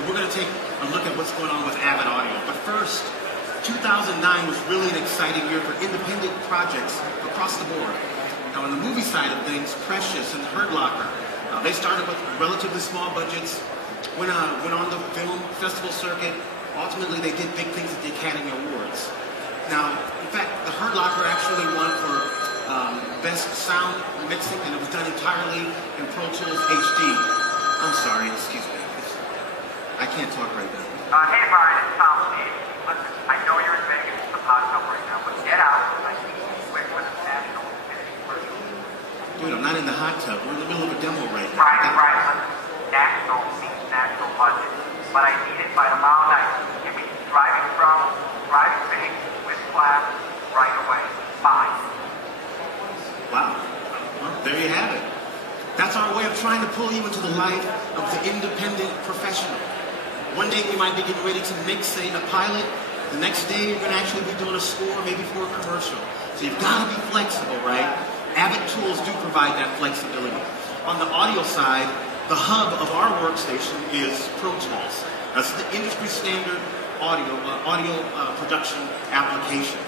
So we're going to take a look at what's going on with Avid Audio. But first, 2009 was really an exciting year for independent projects across the board. Now on the movie side of things, Precious and Hurt Locker, they started with relatively small budgets, went on the film festival circuit. Ultimately, they did big things at the Academy Awards. Now, in fact, the Hurt Locker actually won for Best Sound Mixing, and it was done entirely in Pro Tools HD. I'm sorry, excuse me. I can't talk right now. Hey Brian, it's Tom Steve. Listen, I know you're in Vegas, it's a hot tub right now, but get out. I need you quick with a national infinity commercial. Dude, I'm not in the hot tub. We're in the middle of a demo right now. Brian, listen. National means national budget, but I need it by tomorrow night. Give me driving big, with class, right away. Bye. Wow. Well, there you have it. That's our way of trying to pull you into the life of the independent professional. One day we might be getting ready to mix, say, a pilot. The next day you're going to actually be doing a score, maybe for a commercial. So you've got to be flexible, right? Avid tools do provide that flexibility. On the audio side, the hub of our workstation is Pro Tools. That's the industry standard audio production application.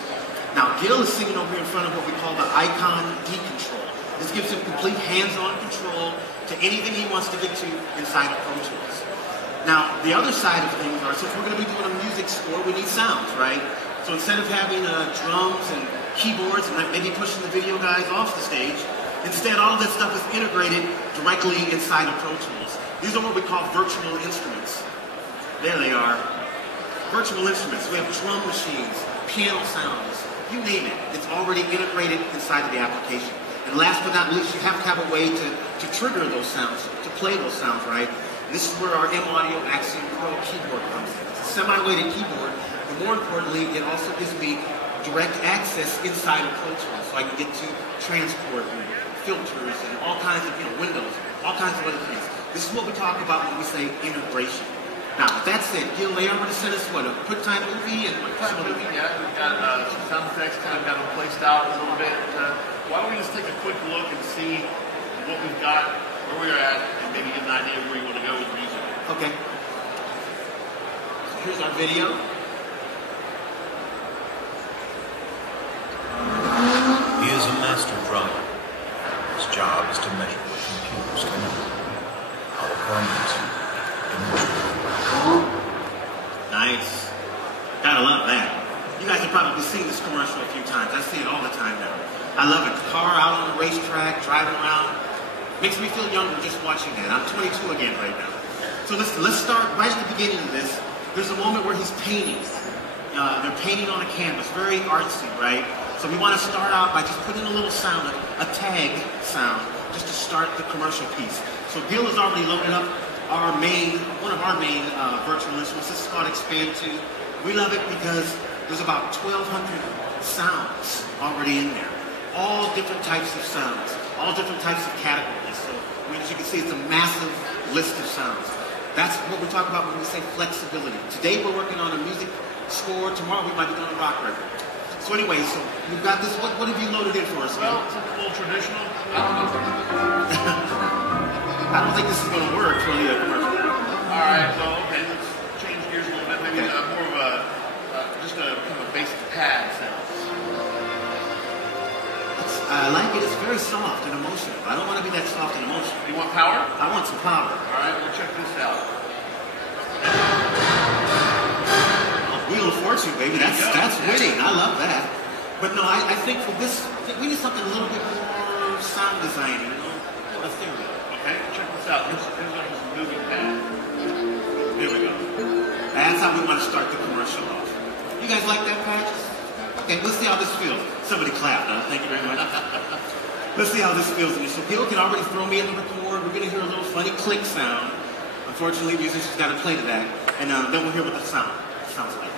Now, Gil is sitting over here in front of what we call the Icon D-Control. This gives him complete hands-on control to anything he wants to get to inside of Pro Tools. Now, the other side of things are, since we're going to be doing a music score, we need sounds, right? So instead of having drums and keyboards and maybe pushing the video guys off the stage, instead all of that stuff is integrated directly inside of Pro Tools. These are what we call virtual instruments. There they are. Virtual instruments. We have drum machines, piano sounds, you name it. It's already integrated inside of the application. And last but not least, you have to have a way to trigger those sounds, to play those sounds, right? And this is where our M-Audio Axiom Pro keyboard comes in. It's a semi-weighted keyboard, but more importantly, it also gives me direct access inside of Pro Tools, so I can get to transport and filters and all kinds of, windows, all kinds of other things. This is what we talk about when we say integration. Now, with that said, Gil, they are going to send us, what, a QuickTime movie? And QuickTime movie, yeah. We've got some sound effects kind of got them placed out a little bit. Why don't we just take a quick look and see what we've got, where we're at, and maybe get an idea of where you want to go with the music. Okay. So here's our video. He is a master drummer. His job is to measure what computers can do. Our permanent. Nice. Gotta love that. You guys have probably seen this commercial a few times. I see it all the time now. I love it. The car out on the racetrack, driving around. Makes me feel younger just watching that. I'm 22 again right now. So let's start right at the beginning of this. There's a moment where he's painting. They're painting on a canvas. Very artsy, right? So we want to start out by just putting a little sound, a tag sound, just to start the commercial piece. So Gil has already loaded up one of our main virtual instruments. This is called Expand 2. We love it because there's about 1,200 sounds already in there. All different types of sounds, all different types of categories. So as you can see, it's a massive list of sounds. That's what we talk about when we say flexibility. Today we're working on a music score. Tomorrow we might be doing a rock record. So anyway, so we've got this. What have you loaded in for us? Well, it's a little traditional. I don't think this is going to work for the commercial. All right, well, okay, let's change gears a little bit. Maybe more of a, just a kind of a basic pad sound. I like it. It's very soft and emotional. I don't want to be that soft and emotional. You want power? I want some power. All right, well, check this out. Wheel of Fortune, baby. That's winning. I love that. But no, I think for this, we need something a little bit more sound design, ethereal. Okay, check this out. Here's like this moving pad. Here we go. That's how we want to start the commercial off. You guys like that patch? Okay, let's see how this feels. Somebody clapped, huh? Thank you very much. Let's see how this feels. So Gil can already throw me in the record. We're going to hear a little funny click sound. Unfortunately, musicians got to play to that. And then we'll hear what the sound sounds like.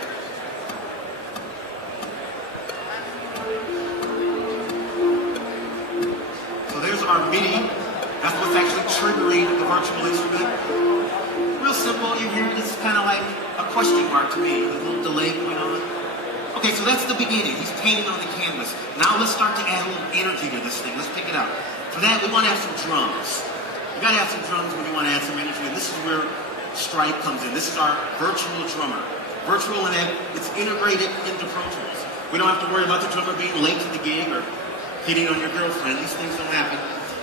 So there's our MIDI. That's what's actually triggering the virtual instrument. Real simple. You hear it, it's kind of like a question mark to me. There's a little delay going on. Okay, so that's the beginning. He's painting on the canvas. Now let's start to add a little energy to this thing. Let's pick it up. For that, we want to have some drums. You got to have some drums when you want to add some energy. And this is where stripe comes in. This is our virtual drummer. Virtual and it's integrated into Pro Tools. We don't have to worry about the drummer being late to the gig or hitting on your girlfriend. These things don't happen.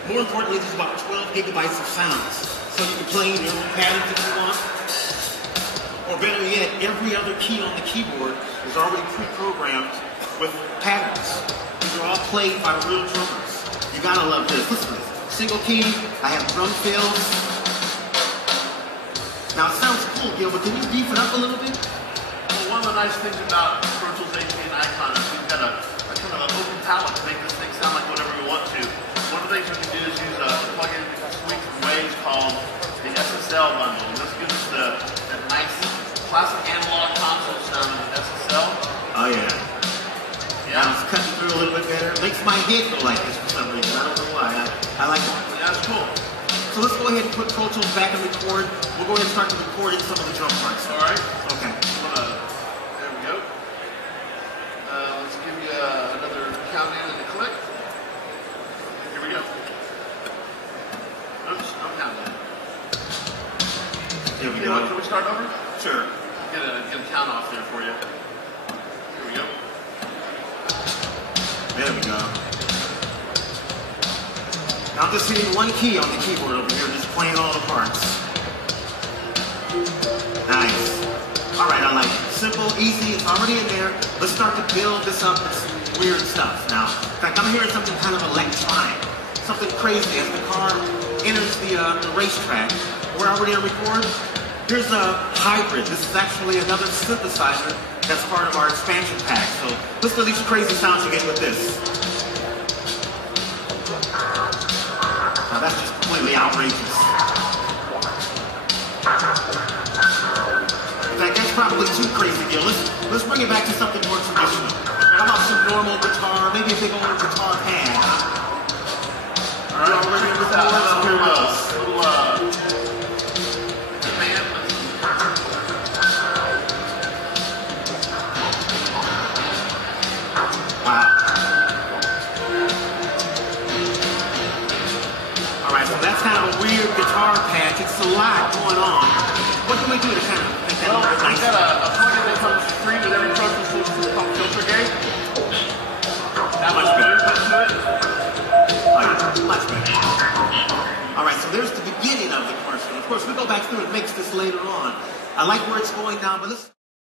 More importantly, there's about 12 gigabytes of sounds. So you can play in your own patterns if you want. Or better yet, every other key on the keyboard is already pre-programmed with patterns. These are all played by real drummers. You gotta love this. Listen to this. Single key, I have drum fills. Now it sounds cool, Gil, but can you beef it up a little bit? Well, one of the nice things about Pro Tools AP and Icon is we've got a kind of an open palette to make this thing sound like whatever we want to. One of the things we can do is use a plugin suite from Waves called the SSL bundle. And this gives us that nice classic analog console sound of SSL. Oh yeah. Yeah. Now it's cutting through a little bit better. It makes my head go like this for some reason. I don't know why. I like it. Yeah, that's cool. So let's go ahead and put Pro Tools back and record. We'll go ahead and start recording some of the drum parts. All right. Okay. There we go. Let's give you another count in and a click. Here we go. Oops, no count in. Here we You know go. what, can we start over? Sure. Get a count off there for you. Here we go. There we go. Now I'm just hitting one key on the keyboard over here, just playing all the parts. Nice. All right, I like it. Simple, easy, it's already in there. Let's start to build this up with some weird stuff. Now, in fact, I'm hearing something kind of electronic, something crazy as the car enters the racetrack. We're already on record. Here's a hybrid. This is actually another synthesizer that's part of our expansion pack. So listen to these crazy sounds you get with this. Now that's just completely outrageous. In fact, that's probably too crazy, Gil. Let's bring it back to something more traditional. How about some normal guitar, maybe a big old guitar pad, huh? All right, all ready to record? So here it goes. Wow. All right, so that's kind of a weird guitar patch. It's a lot going on. What can we do to kind of make that Well, nice? we've got a plugin that comes free with every Pro Tools system called Filter Gate. That Much better. To it. Oh, yeah, much better. All right, so there's the beginning of the commercial. Of course, we go back through and mix this later on. I like where it's going now, but let's...